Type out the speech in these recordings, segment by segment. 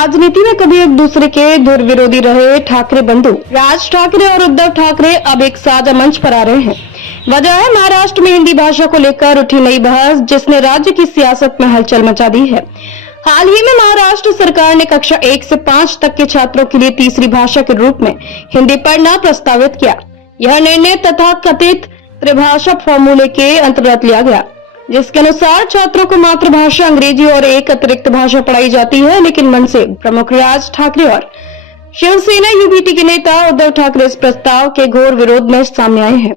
राजनीति में कभी एक दूसरे के धुर विरोधी रहे ठाकरे बंधु राज ठाकरे और उद्धव ठाकरे अब एक साझा मंच पर आ रहे हैं। वजह है महाराष्ट्र में हिंदी भाषा को लेकर उठी नई बहस, जिसने राज्य की सियासत में हलचल मचा दी है। हाल ही में महाराष्ट्र सरकार ने कक्षा 1 से 5 तक के छात्रों के लिए तीसरी भाषा के रूप में हिंदी पढ़ना प्रस्तावित किया। यह निर्णय तथाकथित त्रिभाषा फॉर्मूले के अंतर्गत लिया गया, जिसके अनुसार छात्रों को मातृभाषा अंग्रेजी और एक अतिरिक्त भाषा पढ़ाई जाती है। लेकिन मनसे प्रमुख राज ठाकरे और शिवसेना यूबीटी के नेता उद्धव ठाकरे इस प्रस्ताव के घोर विरोध में सामने आए हैं।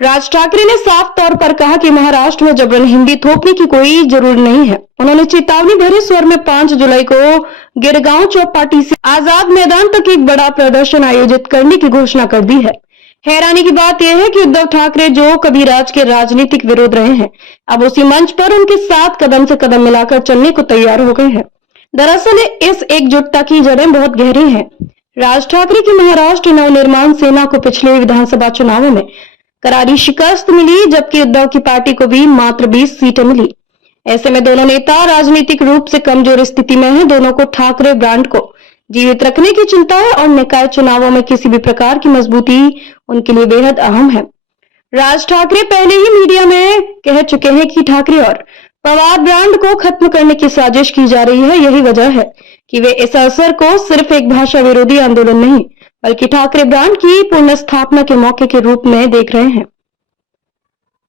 राज ठाकरे ने साफ तौर पर कहा कि महाराष्ट्र में जबरन हिंदी थोपने की कोई जरूरत नहीं है। उन्होंने चेतावनी भरे स्वर में 5 जुलाई को गिरगांव चौपाटी से आजाद मैदान तक एक बड़ा प्रदर्शन आयोजित करने की घोषणा कर दी है। हैरानी की बात यह है कि उद्धव ठाकरे, जो कभी राज्य के राजनीतिक विरोध रहे हैं, अब उसी मंच पर उनके साथ कदम से कदम मिलाकर चलने को तैयार हो गए हैं। दरअसल इस एकजुटता की जड़ें बहुत गहरी हैं। राज ठाकरे की महाराष्ट्र नवनिर्माण सेना को पिछले विधानसभा चुनावों में करारी शिकस्त मिली, जबकि उद्धव की पार्टी को भी मात्र 20 सीटें मिली। ऐसे में दोनों नेता राजनीतिक रूप से कमजोर स्थिति में हैं। दोनों को ठाकरे ब्रांड को जीवित रखने की चिंता है और निकाय चुनावों में किसी भी प्रकार की मजबूती उनके लिए बेहद अहम है। राज ठाकरे पहले ही मीडिया में कह चुके हैं कि ठाकरे और पवार ब्रांड को खत्म करने की साजिश की जा रही है। यही वजह है कि वे इस अवसर को सिर्फ एक भाषा विरोधी आंदोलन नहीं, बल्कि ठाकरे ब्रांड की पुनर्स्थापना के मौके के रूप में देख रहे हैं।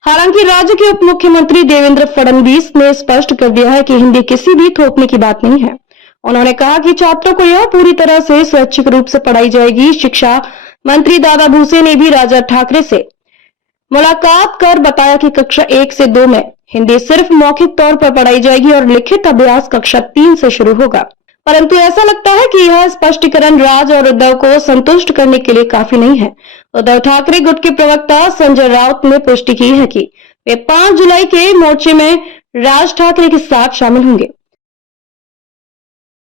हालांकि राज्य के उप मुख्यमंत्री देवेंद्र फडणवीस ने स्पष्ट कर दिया है कि हिंदी किसी भी थोपने की बात नहीं है। उन्होंने कहा कि छात्रों को यह पूरी तरह से स्वैच्छिक रूप से पढ़ाई जाएगी। शिक्षा मंत्री दादा भूसे ने भी राजा ठाकरे से मुलाकात कर बताया कि कक्षा 1 से 2 में हिंदी सिर्फ मौखिक तौर पर पढ़ाई जाएगी और लिखित अभ्यास कक्षा 3 से शुरू होगा। परंतु ऐसा लगता है कि यह स्पष्टीकरण राज और उद्धव को संतुष्ट करने के लिए काफी नहीं है। उद्धव ठाकरे गुट के प्रवक्ता संजय राउत ने पुष्टि की है कि वे 5 जुलाई के मोर्चे में राज ठाकरे के साथ शामिल होंगे।